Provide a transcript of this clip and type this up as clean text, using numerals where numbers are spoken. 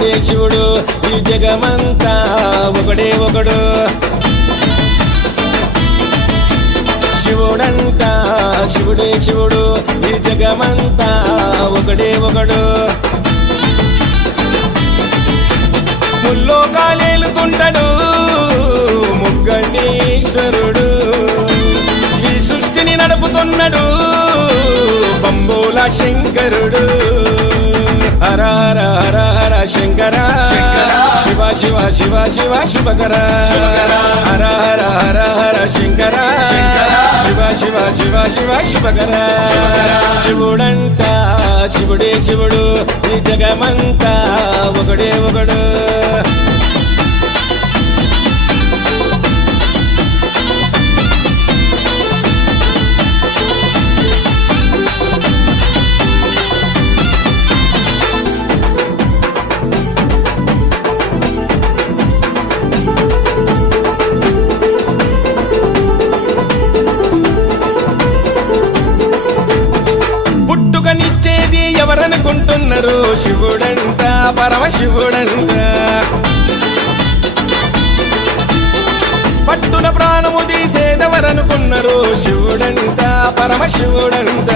శివుడే శివుడు ఈ జగమంతా ఒకడే ఒకడు శివుడంట శివుడే శివుడు ఈ జగమంతా ఒకడే ఒకడు ముల్లోకాలేలుతుంటాడు ముగ్గండీశ్వరుడు ఈ సృష్టిని నడుపుతున్నాడు బంబోల శంకరుడు హర హర హర హర శంకర శివ శివ శివ శివ శుభకర హర హర హర హర శంకర శివ శివ శివ శివ శుభకర శివుడంట శివుడే శివుడు ఈ జగమంతా ఒకడే ఒకడు పుట్టుకనిచ్చేది ఎవరనుకుంటున్నారు శివుడంట పరమశివుడంట పట్టున ప్రాణము తీసేదెవరనుకున్నారు శివుడంట పరమశివుడంట